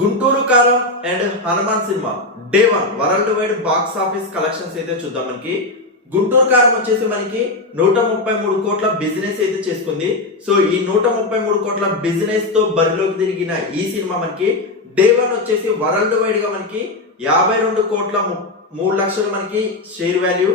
గుంటూరు కారం and Hanuman cinema day 1 world wide box office collections అయితే చూద్దాం. మనకి గుంటూరు కారం వచ్చేసి మనకి 133 కోట్ల బిజినెస్ అయితే చేసుకుంది. సో ఈ 133 కోట్ల బిజినెస్ తో బరిలోకి తిరిగిన ఈ సినిమా మనకి డే 1 వచ్చేసి వరల్డ్ వైడ్ గా మనకి 52 కోట్ల 3 లక్షలు మనకి షేర్ వాల్యూ,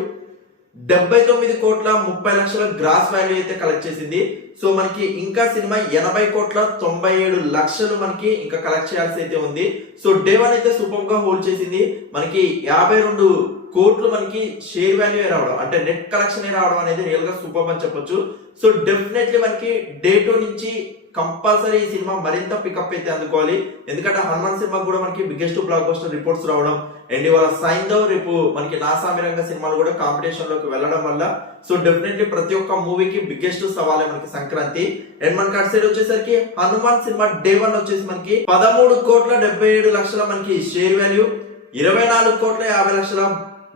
79 కోట్ల 30 లక్షల గ్రాస్ వాల్యూ అయితే కలెక్ట్ చేసింది. సో మనకి ఇంకా సినిమా 80 కోట్ల 97 లక్షలు మనకి ఇంకా కలెక్ట్ చేయాల్సి అయితే ఉంది. సో డే 1 అయితే సూపర్ గా హోల్డ్ చేసింది. మనకి 52 కోట్లు మనకి షేర్ వాల్యూ రావడం అంటే నెట్ కలెక్షన్ రావడం అనేది రియల్ గా సూపర్ అని చెప్పొచ్చు. సో డెఫినెట్లీ మనకి డే 2 నుంచి కంపల్సరీ ఈ సినిమా మరింత పికప్ అయితే అందుకోవాలి. ఎందుకంటే హనుమాన్ సినిమా కూడా మనకి బిగ్గెస్ట్ బ్లాక్ బస్టర్ రిపోర్ట్స్ రావడం అండ్ ఇవాళ సైంధవ్ రేపు మనకి నాసామిరంగ సినిమాలు కూడా కాంపిటీషన్ లోకి వెళ్ళడం వల్ల సో డెఫినెట్లీ ప్రతి ఒక్క మూవీకి బిగ్గెస్ట్ సవాలే మనకి సంక్రాంతి. అండ్ మనకి అటు సైడ్ వచ్చేసరికి హనుమాన్ సినిమా డే 1 వచ్చేసి మనకి 13 కోట్ల 77 లక్షల మనకి షేర్ వాల్యూ, 24 కోట్ల 50 లక్షల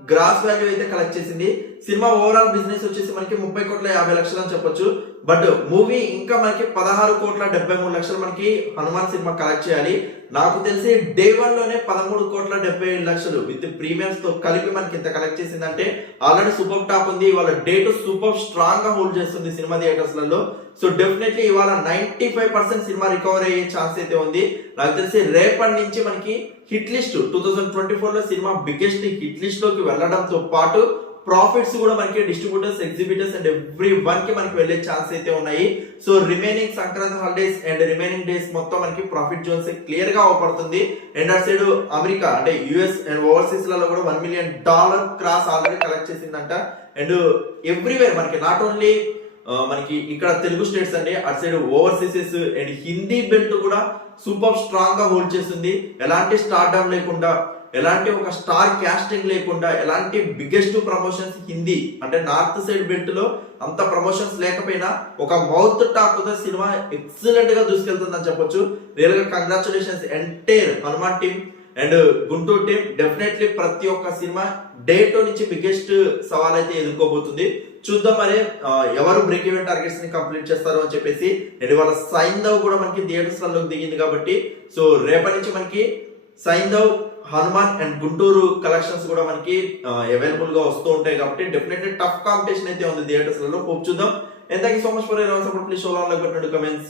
గ్రాస్ వాల్యూ అయితే కలెక్ట్ చేసింది. సినిమా ఓవరాల్ బిజినెస్ వచ్చేసి మనకి 30 కోట్ల 50 లక్షలు అని చెప్పొచ్చు. బట్ మూవీ ఇంకా మనకి 16 కోట్ల 73 లక్షలు మనకి హనుమాన్ సినిమా కలెక్ట్ చేయాలి. నాకు తెలిసి డే 1 లోనే 13 కోట్ల 77 లక్షలు విత్ ప్రీమియమ్స్ తో కలిపి మనకి ఇంత కలెక్ట్ చేసిందంటే ఆల్రెడీ సూపర్ టాప్ ఉంది. ఇవాళ డే 2 సూపర్ స్ట్రాంగ్ గా హోల్డ్ చేస్తుంది సినిమా థియేటర్స్ లలో. సో డెఫినెట్లీ ఇవాళ 95% సినిమా రికవర్ అయ్యే ఛాన్స్ అయితే ఉంది. నాకు తెలిసి రేపటి నుంచి మనకి హిట్ లిస్ట్ 2024 లో సినిమా బిగ్గెస్ట్ హిట్ లిస్ట్ లోకి వెళ్ళడంతో పాటు ప్రాఫిట్స్ కూడా మనకి distributors, exhibitors and every one కి మనకి వెళ్ళే ఛాన్స్ అయితే ఉన్నాయి. So remaining Sankranti holidays and remaining days మొత్తం మనకి ప్రాఫిట్ జోన్స్ క్లియర్ గా అవపడుతుంది. అండ్ అటు సైడ్ అమెరికా అంటే యుఎస్ అండ్ ఓవర్సీస్ లలో కూడా $1 మిలియన్ క్రాస్ ఆల్రెడీ కలెక్ట్ చేసిందంట. అండ్ ఎవ్రీవేర్ మనకి నాట్ ఓన్లీ మనకి ఇక్కడ తెలుగు స్టేట్స్ అండి, అటు సైడ్ ఓవర్సీసెస్ అండ్ హిందీ బెల్ట్ కూడా సూపర్ స్ట్రాంగ్ గా హోల్డ్ చేస్తుంది. ఎలాంటి స్టార్డమ్ లేకుండా, ఎలాంటి ఒక స్టార్ క్యాస్టింగ్ లేకుండా, ఎలాంటి బిగ్గెస్ట్ ప్రమోషన్స్ హిందీ అంటే నార్త్ సైడ్ బెల్ట్ లో అంత ప్రమోషన్స్ లేకపోయినా ఒక మౌత్ టాక్ తో సినిమా ఎక్సలెంట్ గా దూసుకెళ్తుందని చెప్పొచ్చు. రియల్ గా congratulations entire Hanuman team and Guntur team. Definitely ప్రతి ఒక్క సినిమా డే 2 నుంచి బిగ్గెస్ట్ సవాల్ అయితే ఎదుర్కోబోతుంది. చూద్దాం మరి ఎవరు బ్రేక్ ఈవెన్ టార్గెట్స్ ని కంప్లీట్ చేస్తారు అని చెప్పేసి. అండ్ ఇవాళ సైంధవ్ కూడా మనకి థియేటర్స్ లోకి దిగింది కాబట్టి సో రేపటి నుంచి మనకి సైంధవ్, హనుమాన్ అండ్ గుంటూరు కలెక్షన్స్ కూడా మనకి అవైలబుల్ గా వస్తూ ఉంటాయి కాబట్టి డెఫినెట్లీ టఫ్ కాంపిటీషన్ అయితే ఉంది థియేటర్స్ లలో. హోప్ చూద్దాం. And thank you so much for your support. Please show like button, comments.